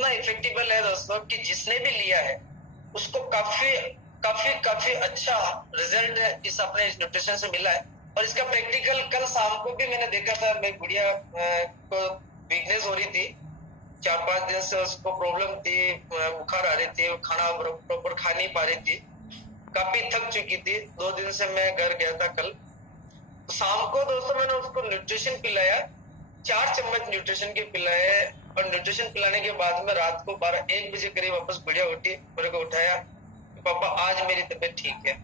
इतना इफेक्टिबल है दोस्तों कि जिसने भी लिया है उसको काफी काफी काफी अच्छा रिजल्ट इस अपने इस न्यूट्रिशन से मिला है। और इसका प्रैक्टिकल कल शाम को भी मैंने देखा था, मेरी गुड़िया को वीकनेस हो रही थी, 4-5 दिन से उसको प्रॉब्लम थी, बुखार आ रही थी, खाना प्रॉपर खा नहीं पा रही थी, काफी थक चुकी थी। 2 दिन से मैं घर गया था कल, तो शाम को दोस्तों मैंने उसको न्यूट्रिशन पिलाया, 4 चम्मच न्यूट्रिशन के पिलाए। और न्यूट्रिशन पिलाने के बाद में रात को 12-1 बजे करीब वापस गुड़िया उठी, मेरे को उठाया कि पापा आज मेरी तबीयत ठीक है।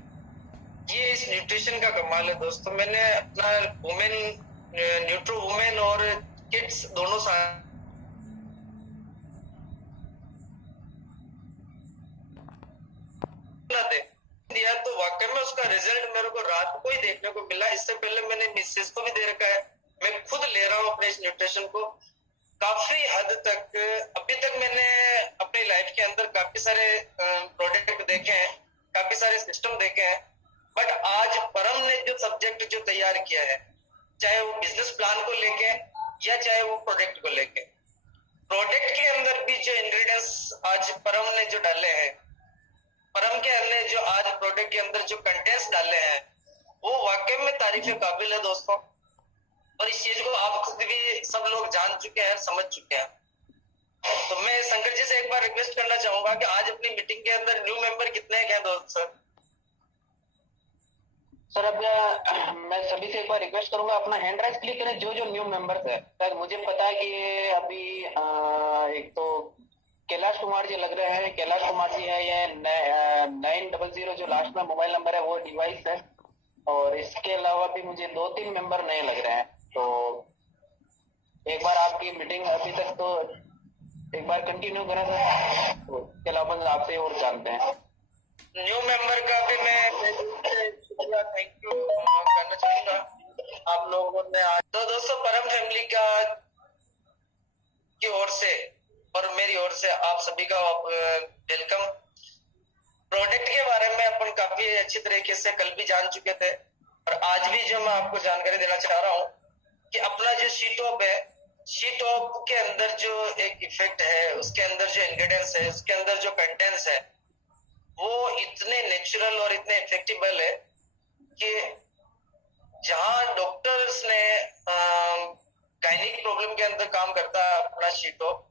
ये इस न्यूट्रिशन का कमाल है दोस्तों। मैंने अपना वुमेन न्यूट्रो वुमेन और किड्स दोनों दिया तो वाकई में उसका रिजल्ट मेरे को रात को ही देखने को मिला। इससे पहले मैंने मिसेस को भी दे रखा है, मैं खुद ले रहा हूँ अपने इस न्यूट्रिशन को। काफी हद तक अभी तक मैंने अपनी लाइफ के अंदर काफी सारे प्रोडक्ट देखे हैं, काफी सारे सिस्टम देखे हैं, बट आज परम ने जो सब्जेक्ट जो तैयार किया है, चाहे वो बिजनेस प्लान को लेके या चाहे वो प्रोडक्ट को लेके, प्रोडक्ट के अंदर भी जो इंग्रेडिएंट्स आज परम ने जो डाले हैं, परम के अंदर जो आज प्रोडक्ट के अंदर जो कंटेंट्स डाले हैं, वो वाकई में तारीफ काबिल है दोस्तों। और इस चीज को आप खुद भी सब लोग जान चुके हैं, समझ चुके हैं। तो मैं शंकर जी से एक बार रिक्वेस्ट करना चाहूंगा कि आज अपनी मीटिंग के अंदर न्यू मेंबर कितने हैं दोस्त सर? सर अब मैं सभी से एक बार रिक्वेस्ट करूंगा अपना हैंड राइज क्लिक करें जो जो न्यू मेंबर्स है। सर मुझे पता है कि अभी एक तो कैलाश कुमार जी लग रहे हैं, कैलाश कुमार जी है, ये 900 जो लास्ट में मोबाइल नंबर है वो डिवाइस है, और इसके अलावा भी मुझे 2-3 मेंबर नए लग रहे हैं। तो एक बार आपकी मीटिंग अभी तक तो एक बार कंटिन्यू करें सर, तो इसके अलावा आपसे और जानते हैं। न्यू मेंबर का भी मैं शुक्रिया थैंक यू करना चाहूंगा आप लोगों ने आज। तो दोस्तों परम फैमिली का की ओर से और मेरी ओर से आप सभी का वेलकम। प्रोडक्ट के बारे में अपन काफी अच्छी तरीके से कल भी जान चुके थे, और आज भी जो मैं आपको जानकारी देना चाह रहा हूँ कि अपना जो शीटॉप है, शीटॉप के अंदर जो एक इफेक्ट है, उसके अंदर जो इंग्रेडिएंट्स है, उसके अंदर जो कंटेंट्स है, वो इतने नेचुरल और इतने इफेक्टिबल है कि जहां डॉक्टर्स ने गायनिक प्रॉब्लम के अंदर काम करता है अपना शीटॉप,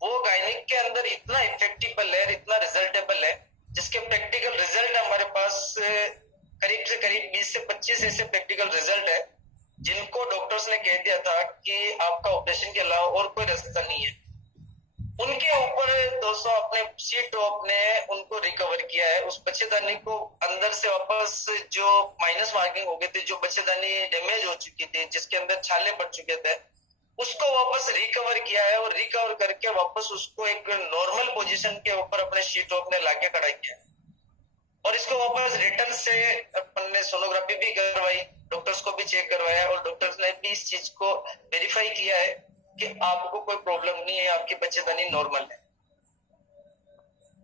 वो गायनिक के अंदर इतना इफेक्टिबल है, इतना रिजल्टेबल है, जिसके प्रैक्टिकल रिजल्ट हमारे पास करीब से करीब 20 से 25 ऐसे प्रैक्टिकल रिजल्ट है, जिनको डॉक्टर्स ने कह दिया था कि आपका ऑपरेशन के अलावा और कोई रास्ता नहीं है। उनके ऊपर दोस्तों अपने शीटॉप ने उनको रिकवर किया है, उस बच्चेदानी को अंदर से वापस जो माइनस मार्किंग हो गई थी, जो बच्चेदानी डैमेज हो चुकी थी, जिसके अंदर छाले पड़ चुके थे, उसको वापस रिकवर किया है, और रिकवर करके वापस उसको एक नॉर्मल पोजीशन के ऊपर अपने शीटॉप ने लाके खड़ा किया। और इसको वापस रिटर्न से अपन ने सोनोग्राफी भी करवाई, डॉक्टर्स को भी चेक करवाया, और डॉक्टर्स ने भी इस चीज को वेरीफाई किया है कि आपको कोई प्रॉब्लम नहीं है, आपकी बच्चेदानी नॉर्मल है।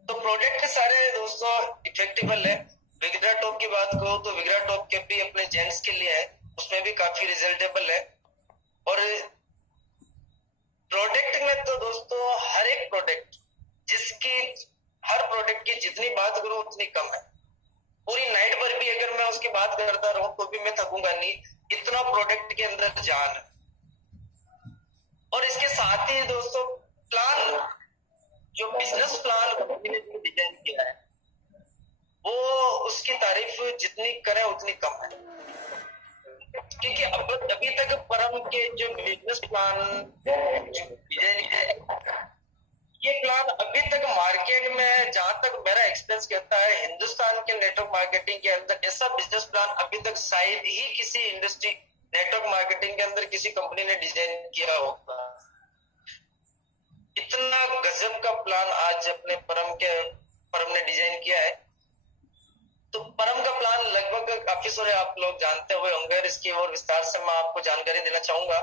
तो प्रोडक्ट सारे दोस्तों इफेक्टिबल है। विग्रा टॉप की बात करो तो विग्रा टॉप के भी अपने जेंट्स के लिए है, उसमें भी काफी रिजल्टेबल है। और प्रोडक्ट में तो दोस्तों हर एक प्रोडक्ट, जिसकी हर प्रोडक्ट की जितनी बात करूं उतनी कम है। पूरी नाइट भर भी अगर मैं उसकी बात करता रहूं तो भी मैं थकूंगा नहीं, इतना प्रोडक्ट के अंदर जान है। और इसके साथ ही दोस्तों प्लान, जो बिजनेस प्लान कंपनी ने डिजाइन किया है, वो उसकी तारीफ जितनी करें उतनी कम है। क्योंकि अभी तक परम के जो बिजनेस प्लान डिजाइन है, ये प्लान अभी तक मार्केट में, जहां तक मेरा एक्सपीरियंस कहता है, हिंदुस्तान के नेटवर्क मार्केटिंग के अंदर ऐसा बिजनेस प्लान अभी तक शायद ही किसी इंडस्ट्री नेटवर्क मार्केटिंग के अंदर किसी कंपनी ने डिजाइन किया होगा। इतना गजब का प्लान आज अपने परम ने डिजाइन किया है। तो परम का प्लान लगभग काफी सारे आप लोग जानते हुए होंगे, इसकी और विस्तार से मैं आपको जानकारी देना चाहूंगा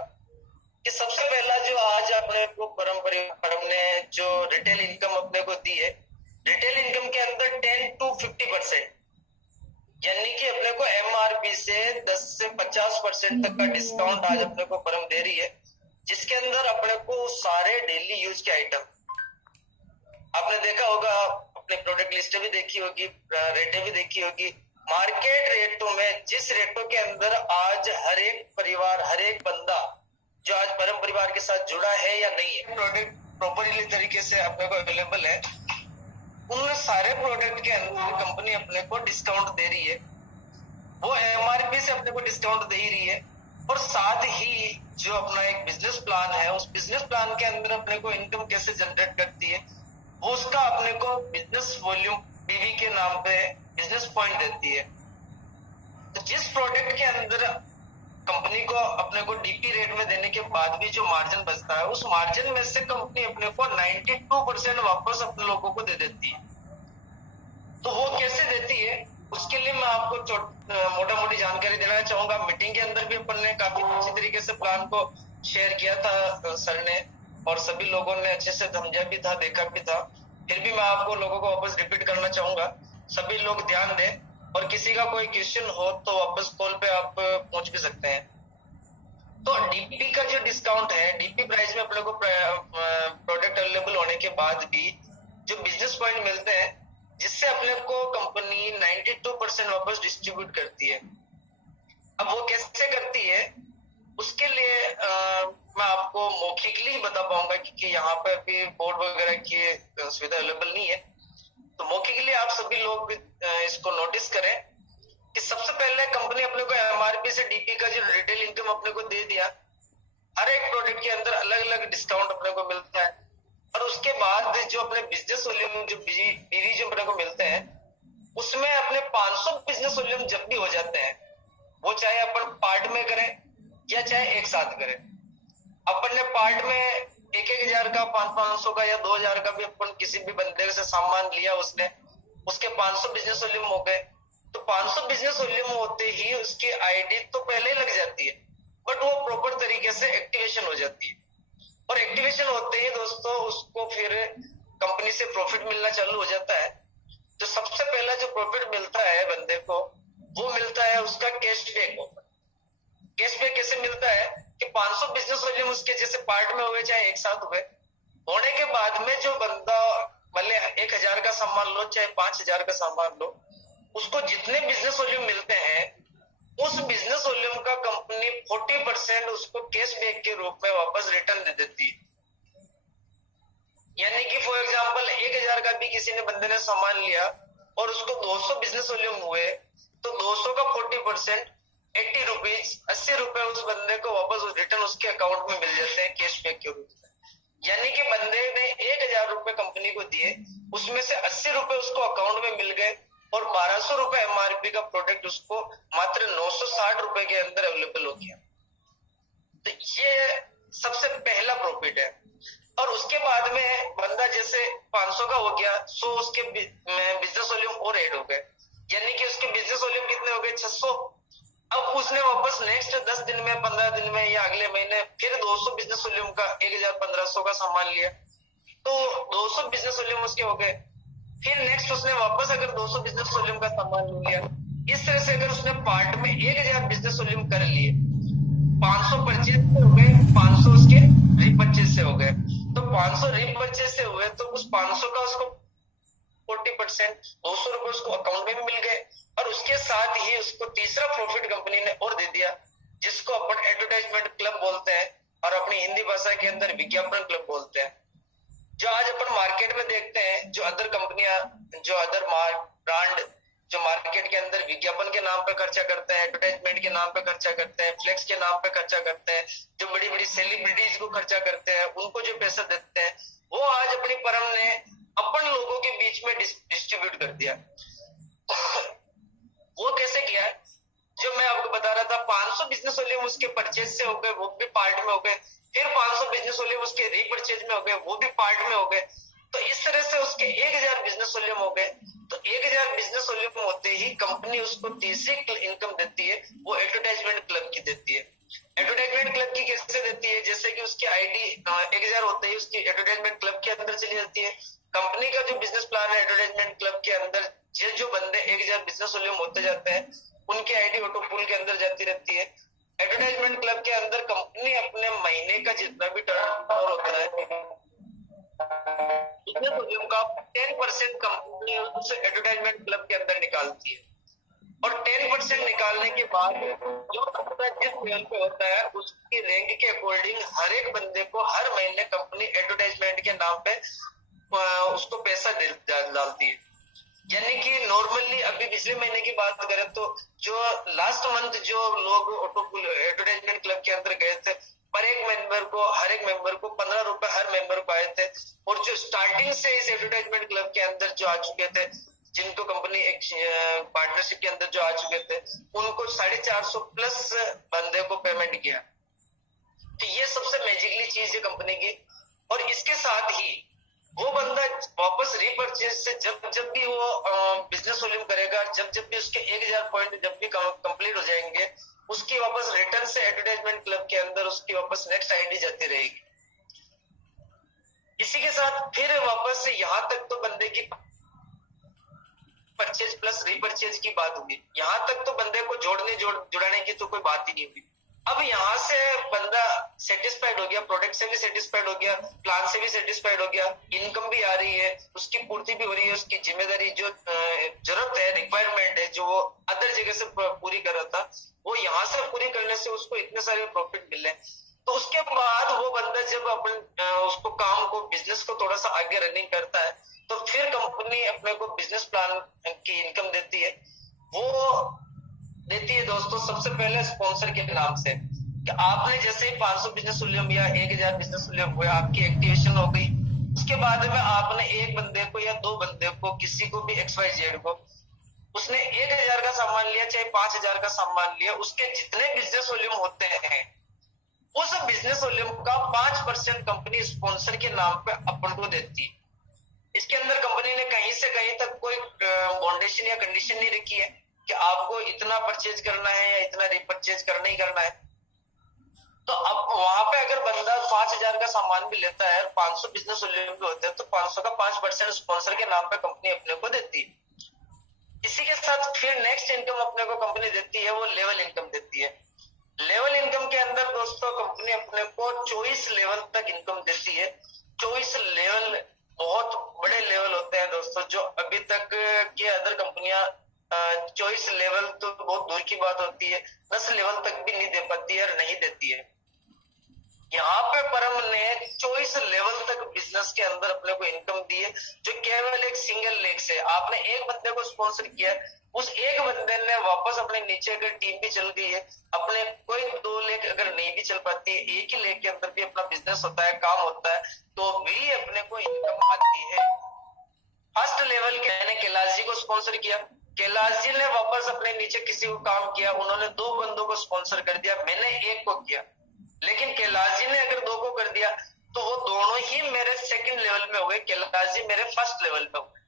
कि सबसे पहला जो आज अपने को परम ने जो रिटेल इनकम अपने को दी है, रिटेल इनकम के अंदर 10 to 50%, यानी कि अपने को MRP से 10 से 50% तक का डिस्काउंट आज अपने को परम दे रही है, जिसके अंदर अपने को सारे डेली यूज के आइटम, आपने देखा होगा, अपने प्रोडक्ट लिस्ट भी देखी होगी, रेटें भी देखी होगी। मार्केट रेटों में जिस रेटों के अंदर आज हर एक परिवार, हर एक बंदा जो आज परम परिवार के साथ जुड़ा है या नहीं है, प्रोडक्ट प्रॉपरली तरीके से अपने को अवेलेबल है, उन सारे प्रोडक्ट के अंदर कंपनी अपने को डिस्काउंट दे रही है। वो एमआरपी से अपने को डिस्काउंट दे ही रही है, और साथ ही जो अपना एक बिजनेस प्लान है, उस बिजनेस प्लान के अंदर अपने को इनकम कैसे जनरेट करती है, वो उसका अपने को बिजनेस वॉल्यूम बीवी के नाम पे बिजनेस पॉइंट देती है। तो जिस प्रोडक्ट के अंदर कंपनी को अपने को डीपी रेट में देने के बाद भी जो मार्जिन बचता है, उस मार्जिन में से कंपनी अपने को 92% वापस अपने लोगों को दे देती है। तो वो कैसे देती है, उसके लिए मैं आपको मोटा मोटी जानकारी देना चाहूंगा। मीटिंग के अंदर भी अपन ने काफी अच्छी तरीके से प्लान को शेयर किया था सर ने, और सभी लोगों ने अच्छे से समझा भी था, देखा भी था। फिर भी मैं आपको लोगों को वापस रिपीट करना चाहूंगा, सभी लोग ध्यान दें, और किसी का कोई क्वेश्चन हो तो वापस कॉल पे आप पूछ भी सकते हैं। तो डीपी का जो डिस्काउंट है, डीपी प्राइस में अपने को प्रोडक्ट अवेलेबल होने के बाद भी जो बिजनेस पॉइंट मिलते हैं, जिससे अपने को कंपनी 92% वापस डिस्ट्रीब्यूट करती है। अब वो कैसे करती है, उसके लिए मैं आपको मौखिकली बता पाऊंगा, क्योंकि यहाँ पे अभी बोर्ड वगैरह की सुविधा अवेलेबल नहीं है। तो मौखिकली आप सभी लोग इसको नोटिस करें कि सबसे पहले कंपनी अपने को एमआरपी से डीपी का जो रिटेल इनकम अपने को दे दिया, हर एक प्रोडक्ट के अंदर अलग अलग डिस्काउंट अपने को मिलता है। और उसके बाद जो अपने बिजनेस वॉल्यूम जो बीवी जो अपने को मिलते हैं, उसमें अपने 500 बिजनेस वॉल्यूम जब भी हो जाते हैं, वो चाहे अपन पार्ट में करें या चाहे एक साथ करें। अपन ने पार्ट में 1,000 का, 500 का या 2,000 का भी अपन किसी भी बंदे से सामान लिया, उसने उसके 500 बिजनेस वॉल्यूम हो गए। तो 500 बिजनेस वॉल्यूम होते ही उसकी आईडी तो पहले लग जाती है, बट वो प्रॉपर तरीके से एक्टिवेशन हो जाती है। और एक्टिवेशन होते ही दोस्तों उसको फिर कंपनी से प्रॉफिट मिलना चालू हो जाता है। तो सबसे पहला जो प्रॉफिट मिलता है बंदे को, वो मिलता है उसका कैशबैक। कैशबैक कैसे मिलता है कि 500 बिजनेस वॉल्यूम उसके जैसे पार्ट में हुए चाहे एक साथ हुए, होने के बाद में जो बंदा भले 1,000 का सामान लो चाहे 5,000 का सामान लो, उसको जितने बिजनेस वॉल्यूम मिलते हैं, उस बिजनेस वॉल्यूम का कंपनी 40% उसको कैशबैक के रूप में वापस रिटर्न दे देती है। यानी कि फॉर एग्जांपल 1,000 का भी किसी ने बंदे ने सामान लिया और उसको 200 बिजनेस वॉल्यूम हुए, तो 200 का 40% 80 रुपीज, 80 रुपए उस बंदे को वापस रिटर्न उसके अकाउंट में मिल जाते हैं कैशबैक के रूप में। यानी कि बंदे ने 1,000 रुपए कंपनी को दिए, उसमें से 80 रुपए उसको अकाउंट में मिल गए, और 1,200 रुपए एमआरपी का प्रोडक्ट उसको मात्र 960 रुपए के अंदर अवेलेबल हो गया। तो ये सबसे पहला प्रॉफिट है। और उसके बाद में बंदा जैसे 500 का हो गया, सो उसके बिजनेस वॉल्यूम और ऐड हो गए, यानी कि उसके बिजनेस वॉल्यूम कितने हो गए, 600। अब उसने वापस नेक्स्ट 10 दिन में, 15 दिन में या अगले महीने फिर 200 बिजनेस वॉल्यूम का 1,100-1,500 का सामान लिया, तो 200 बिजनेस वॉल्यूम उसके हो गए। फिर नेक्स्ट उसने वापस अगर 200 बिजनेस वॉल्यूम का सामान लिया, इस तरह से अगर उसने पार्ट में 1,000 बिजनेस वॉल्यूम कर लिए, 500 परचेज से हो गए, 500 उसके रीपरचेज से हो गए। तो 500 रीपरचेज से हुए, तो उस 500 का उसको 40%, 200 रुपए उसको अकाउंट में भी मिल गए। और उसके साथ ही उसको तीसरा प्रॉफिट कंपनी ने और दे दिया, जिसको अपन एडवर्टाइजमेंट क्लब बोलते हैं, और अपनी हिंदी भाषा के अंदर विज्ञापन क्लब बोलते हैं। जो आज अपन मार्केट में देखते हैं, जो अदर कंपनियां, जो अदर ब्रांड जो मार्केट के अंदर विज्ञापन के नाम पे खर्चा करते हैं, एडवर्टाइजमेंट के नाम पे खर्चा करते हैं, फ्लेक्स के नाम पे खर्चा करते हैं, जो बड़ी बड़ी सेलिब्रिटीज को खर्चा करते हैं, उनको जो पैसा देते हैं, वो आज अपनी फर्म ने अपन लोगों के बीच में डिस्ट्रीब्यूट कर दिया। वो कैसे किया, जो मैं आपको बता रहा था, 500 बिजनेस वॉल्यूम उसके परचेज से हो गए, वो भी पार्ट में हो गए। फिर 500 बिजनेस वॉल्यूम उसके रीपरचेज में हो गए, वो भी पार्ट में हो गए। तो इस तरह से उसके 1,000 बिजनेस वॉल्यूम हो गए। तो 1,000 बिजनेस वॉल्यूम होते ही कंपनी उसको तीसरी इनकम देती है, वो एडवर्टाइजमेंट क्लब की देती है। एडवर्टाइजमेंट क्लब की कैसे देती है, जैसे कि उसकी आईडी 1,000 होते ही उसकी एडवर्टाइजमेंट क्लब के अंदर चली जाती है। कंपनी का जो बिजनेस प्लान है एडवर्टाइजमेंट क्लब के अंदर, जो बंदे 1,000 बिजनेस वॉल्यूम होते जाते हैं, उनकी आईडी ऑटो पूल के अंदर जाती रहती है। एडवर्टाइजमेंट क्लब के अंदर कंपनी अपने महीने का जितना भी टर्नओवर होता है, बिजनेस वॉल्यूम का 10% कंपनी उस एडवर्टाइजमेंट क्लब के अंदर निकालती है। और 10% निकालने के बाद जो बंदा जिस लेवल पे होता है उसकी रैंक के अकॉर्डिंग हर एक बंदे को हर महीने कंपनी एडवर्टाइजमेंट के नाम पे उसको पैसा डालती है। यानी कि नॉर्मली अभी पिछले महीने की बात करें तो जो लास्ट मंथ जो लोग ऑटो एडवर्टाइजमेंट क्लब के अंदर गए थे, पर एक मेंबर को हर एक मेंबर को 15 रुपए हर मेंबर को आए थे। और जो स्टार्टिंग से इस एडवर्टाइजमेंट क्लब के अंदर जो आ चुके थे, जिनको कंपनी एक पार्टनरशिप के अंदर जो आ चुके थे, उनको 450 प्लस बंदे को पेमेंट किया। तो ये सबसे मैजिकली चीज है कंपनी की। और इसके साथ ही वो बंदा वापस रीपरचेज से जब भी वो बिजनेस वॉल्यूम करेगा, जब भी उसके 1000 पॉइंट जब भी कंप्लीट हो जाएंगे, उसकी वापस रिटर्न से एडवर्टाइजमेंट क्लब के अंदर उसकी वापस नेक्स्ट आईडी जाती रहेगी। इसी के साथ फिर वापस यहाँ तक तो बंदे की परचेज प्लस रीपरचेज की बात होगी। यहाँ तक तो बंदे को जुड़ाने की तो कोई बात ही नहीं होगी। अब यहाँ से बंदा सेटिस्फाइड हो गया, प्रोडक्ट से भी सेटिस्फाइड हो गया, प्लान से भी सेटिस्फाइड हो गया, इनकम भी आ रही है, उसकी पूर्ति भी हो रही है, उसकी जिम्मेदारी जो जरूरत है, रिक्वायरमेंट है जो वो अदर जगह से पूरी कर रहा था, वो यहाँ से पूरी करने से उसको इतने सारे प्रॉफिट मिल रहे हैं। तो उसके बाद वो बंदा जब अपन उसको काम को बिजनेस को थोड़ा सा आगे रनिंग करता है, तो फिर कंपनी अपने को बिजनेस प्लान की इनकम देती है। वो देती है दोस्तों सबसे पहले स्पॉन्सर के नाम से, कि आपने जैसे ही 500 बिजनेस वॉल्यूम या 1000 बिजनेस वॉल्यूम हुआ, आपकी एक्टिवेशन हो गई, उसके बाद में आपने एक बंदे को या दो बंदे को, किसी को भी XYZ को, उसने 1000 का सामान लिया चाहे 5000 का सामान लिया, उसके जितने बिजनेस वॉल्यूम होते हैं उस बिजनेस वॉल्यूम का 5% कंपनी स्पॉन्सर के नाम पे अपन को देती है। इसके अंदर कंपनी ने कहीं से कहीं तक कोई बाउंडेशन या कंडीशन नहीं रखी है कि आपको इतना परचेज करना है या इतना रिपरचेज करना ही करना है। तो अब वहां पे अगर बंदा 5000 का सामान भी लेता है और 500 बिजनेस वॉल्यूम भी होते हैं, तो 500 का 5% स्पॉन्सर के नाम पे कंपनी अपने को देती है। इसी के साथ फिर नेक्स्ट इनकम अपने को कंपनी देती है, वो लेवल इनकम देती है। लेवल इनकम के अंदर दोस्तों कंपनी अपने को 24 लेवल तक इनकम देती है। 24 लेवल बहुत बड़े लेवल होते हैं दोस्तों, जो अभी तक के अदर कंपनियां 24 लेवल तो बहुत दूर की बात होती है, 10 लेवल तक भी नहीं दे पाती है और नहीं देती है। यहाँ पे परम ने 24 लेवल तक बिजनेस के अंदर अपने को इनकम दी है, जो केवल एक सिंगल लेग से आपने एक बंदे को स्पॉन्सर किया, उस एक बंदे ने वापस अपने नीचे अगर टीम भी चल गई है, अपने कोई 2 लेग अगर नहीं भी चल पाती है, एक ही लेग के अंदर भी अपना बिजनेस होता है, काम होता है, तो भी अपने को इनकम आती है। फर्स्ट लेवल के मैंने कैलाश जी को स्पॉन्सर किया, कैलाश जी ने वापस अपने नीचे किसी को काम किया, उन्होंने 2 बंदों को स्पॉन्सर कर दिया, मैंने एक को किया। लेकिन कैलाश जी ने अगर 2 को कर दिया तो वो दोनों ही मेरे सेकंड लेवल में हुए, कैलाश जी मेरे फर्स्ट लेवल में हुए।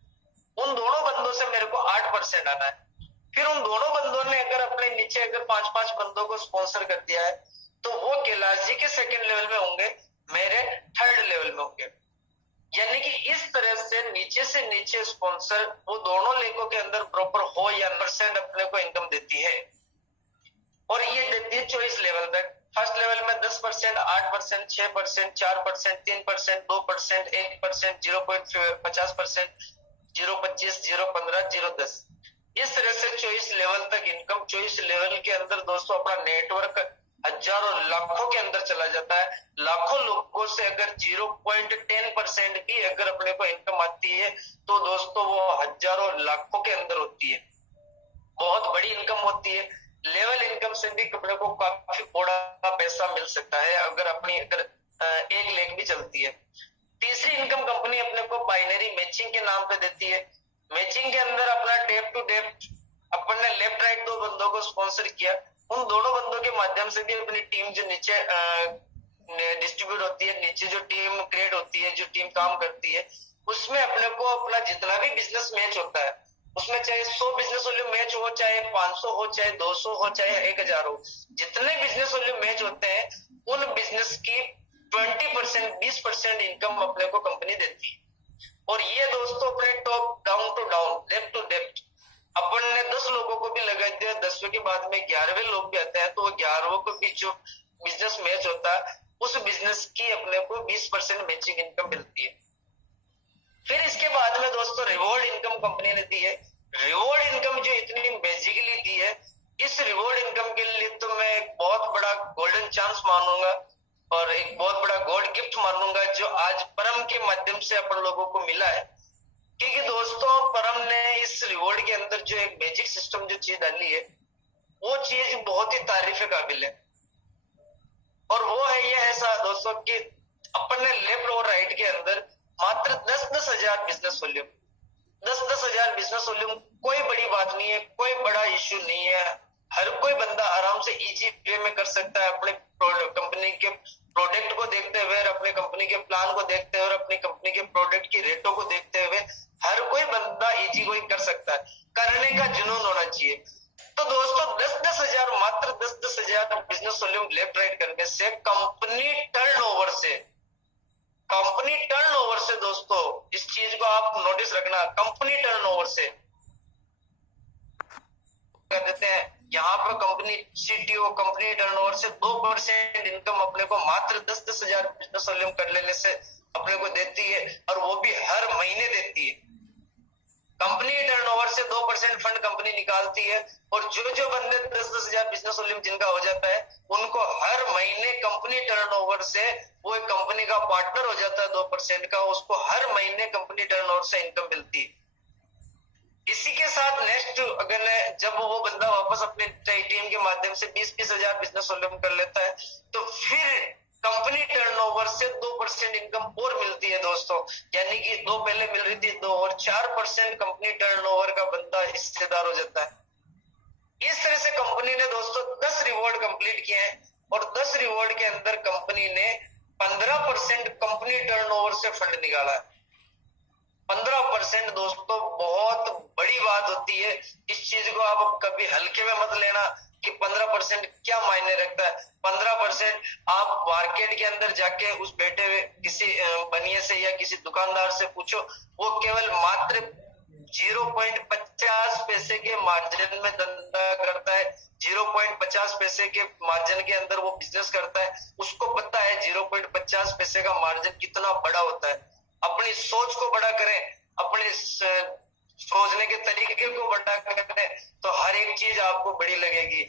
उन दोनों बंदों से मेरे को 8% आना है। फिर उन दोनों बंदों ने अगर अपने नीचे अगर 5-5 बंदों को स्पॉन्सर कर दिया है, तो वो कैलाश जी के सेकंड लेवल में होंगे, मेरे थर्ड लेवल में होंगे। यानी कि इस तरह से नीचे स्पॉन्सर वो दोनों लेगों के अंदर प्रॉपर हो या % अपने को इनकम देती है। और ये देती है 24 लेवल तक। फर्स्ट लेवल में 10%, 8%, 6%, 4%, 3%, 2%, 1%, 0.50%, 0.25, 0.15, 0.10, इस तरह से 24 लेवल तक इनकम। 24 लेवल के अंदर दोस्तों अपना नेटवर्क हजारों लाखों के अंदर चला जाता है। लाखों लोगों से अगर 0.10% भी अगर अपने को इनकम आती है, तो दोस्तों वो हजारों लाखों के अंदर होती है, बहुत बड़ी इनकम होती है। लेवल इनकम से भी अपने को काफी बड़ा पैसा मिल सकता है अगर अपनी एक लेग भी चलती है। तीसरी इनकम कंपनी अपने को बाइनरी मैचिंग के नाम पे देती है। मैचिंग के अंदर अपना डेप्थ टू डेप्थ अपन ने लेफ्ट राइट 2 बंदों को स्पॉन्सर किया, उन दोनों बंदों के माध्यम से भी अपनी टीम जो नीचे डिस्ट्रीब्यूट होती है, नीचे जो टीम क्रिएट होती है, जो टीम काम करती है, उसमें अपने को अपना जितना भी बिजनेस मैच होता है, उसमें चाहे 100 बिजनेस वॉल्यूम मैच हो, चाहे 500 हो, चाहे 200 हो, चाहे 1000 हो, जितने बिजनेस वॉल्यूम मैच होते हैं, उन बिजनेस की 20%, 20% इनकम अपने को कंपनी देती है। और ये दोस्तों अपने top down to down, left to left, अपन ने 10 लोगों को भी लगा दिया, 10वें के बाद में 11वें लोग भी आते हैं, तो वो 11वें को भी जो बिजनेस मैच होता है, उस बिजनेस की अपने को 20% मैचिंग इनकम मिलती है। कंपनी ने दी है। रिवॉर्ड इनकम जो इतनी बेसिकली दी है, इस रिवॉर्ड इनकम के लिए तो मैं एक बहुत बड़ा गोल्डन चांस मानूंगा और एक बहुत बड़ा गॉड गिफ्ट मानूंगा जो आज परम के माध्यम से अपन लोगों को मिला है। क्योंकि दोस्तों परम ने इस रिवॉर्ड के अंदर जो एक मैजिक सिस्टम जो चीज डाली है, वो चीज बहुत ही तारीफ के काबिल है। और वो है ये ऐसा दोस्तों कि अपन ने लेफ्ट और राइट के अंदर मात्र 10-10 हजार बिजनेस वॉल्यूम, 10-10 हजार बिजनेस वॉल्यूम कोई बड़ी बात नहीं है, कोई बड़ा इश्यू नहीं है। हर कोई बंदा आराम से इजी वे में कर सकता है, अपने कंपनी के प्रोडक्ट को देखते हुए, अपने कंपनी के प्लान को देखते हुए और अपनी कंपनी के प्रोडक्ट की रेटों को देखते हुए हर कोई बंदा इजी गोइंग कर सकता है। करने का जुनून होना चाहिए। तो दोस्तों 10-10 हजार, मात्र 10-10 हजार बिजनेस वॉल्यूम लेफ्ट राइट करने से कंपनी टर्नओवर से दोस्तों इस चीज को आप नोटिस रखना, कंपनी टर्नओवर से कर देते हैं। यहाँ पर कंपनी सीटीओ कंपनी टर्नओवर से 2% इनकम अपने को मात्र 10-10 हजार बिजनेस वॉल्यूम कर लेने से अपने को देती है, और वो भी हर महीने देती है। कंपनी टर्नओवर से 2% फंड कंपनी निकालती है, और जो बंदे 10-10 हजार बिजनेस वॉल्यूम जिनका हो जाता है, उनको हर महीने कंपनी टर्नओवर से वो एक कंपनी का पार्टनर हो जाता है 2% का, उसको हर महीने कंपनी टर्नओवर से इनकम मिलती है। इसी के साथ नेक्स्ट अगर जब वो बंदा वापस अपने टीम के माध्यम से 20-20 हजार बिजनेस वॉल्यूम कर लेता है, तो फिर कंपनी टर्नओवर से 2% इनकम और मिलती है दोस्तों। यानी कि 2 पहले मिल रही थी, 2 और 4% कंपनी टर्नओवर का बंदा हिस्सेदार हो जाता है। इस तरह से कंपनी ने दोस्तों 10 रिवॉर्ड कंप्लीट किए हैं, और 10 रिवॉर्ड के अंदर कंपनी ने 15% कंपनी टर्नओवर से फंड निकाला है। 15% दोस्तों बहुत बड़ी बात होती है। इस चीज को आप कभी हल्के में मत लेना कि 15% क्या मायने रखता है। 15% आप मार्केट के अंदर जाके उस बैठे हुए किसी बनिए से या किसी दुकानदार से पूछो, वो केवल मात्र 0.50 पैसे के मार्जिन में धंधा करता है, 0.50 पैसे के मार्जिन के अंदर वो बिजनेस करता है। उसको पता है 0.50 पैसे का मार्जिन कितना बड़ा होता है। अपनी सोच को बड़ा करें, अपने सोचने के तरीके को बड़ा करें, तो हर एक चीज आपको बड़ी लगेगी।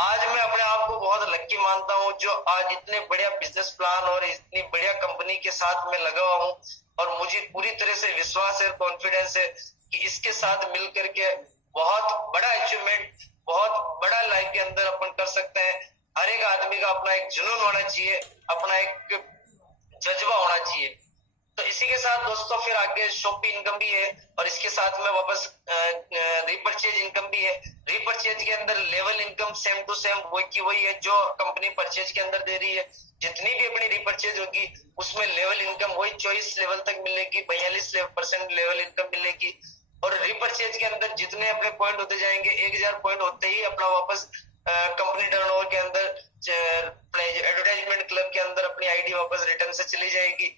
आज मैं अपने आप को बहुत लक्की मानता हूँ जो आज इतने बढ़िया बिजनेस प्लान और इतनी बढ़िया कंपनी के साथ में लगा हुआ हूँ, और मुझे पूरी तरह से विश्वास है, कॉन्फिडेंस है कि इसके साथ मिलकर के बहुत बड़ा अचीवमेंट, बहुत बड़ा लाइफ के अंदर अपन कर सकते हैं। हर एक आदमी का अपना एक जुनून होना चाहिए, अपना एक जज्बा होना चाहिए। तो इसी के साथ दोस्तों फिर आगे शॉपी इनकम भी है, और इसके साथ में वापस रीपरचेज इनकम भी है। रीपरचेज के अंदर level income same to same वही है जो कंपनी परचेज के अंदर दे रही है। जितनी भी अपनी रीपरचेज होगी उसमें लेवल इनकम वही 24 लेवल तक मिलेगी, 42% लेवल इनकम मिलेगी। और रीपरचेज के अंदर जितने अपने पॉइंट होते जाएंगे, 1000 पॉइंट होते ही अपना वापस कंपनी टर्नओवर के अंदर एडवर्टाइजमेंट क्लब के अंदर अपनी आईडी वापस रिटर्न से चली जाएगी।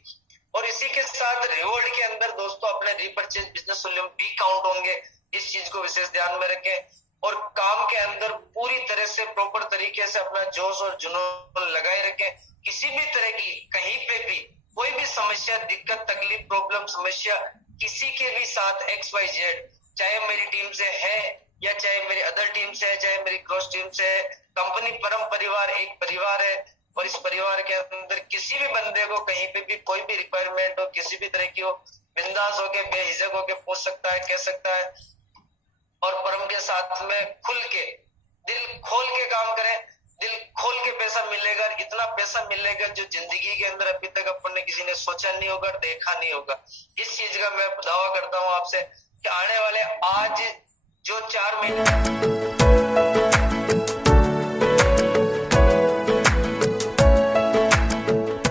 और इसी के साथ रिवॉर्ड के अंदर दोस्तों अपने रीपरचेज बिजनेस वॉल्यूम भी काउंट होंगे। इस चीज को विशेष ध्यान में रखें, और काम के अंदर पूरी तरह से प्रॉपर तरीके से अपना जोश और जुनून लगाए रखें। किसी भी तरह की कहीं पे भी कोई भी समस्या, दिक्कत, तकलीफ, प्रॉब्लम, समस्या किसी के भी साथ XYZ, चाहे मेरी टीम से है या चाहे मेरी अदर टीम से है, चाहे मेरी क्रॉस टीम से है, कंपनी परम परिवार एक परिवार है, और इस परिवार के अंदर किसी भी बंदे को कहीं पे भी कोई भी रिक्वायरमेंट हो, किसी भी तरह की हो, बिंदास होके बेहिचक होके पूछ सकता है, कह सकता है। और परम के साथ में खुल के, दिल खोल के काम करें, दिल खोल के पैसा मिलेगा। इतना पैसा मिलेगा जो जिंदगी के अंदर अभी तक अपन ने किसी ने सोचा नहीं होगा, देखा नहीं होगा। इस चीज का मैं दावा करता हूँ आपसे कि आने वाले आज जो 4 महीने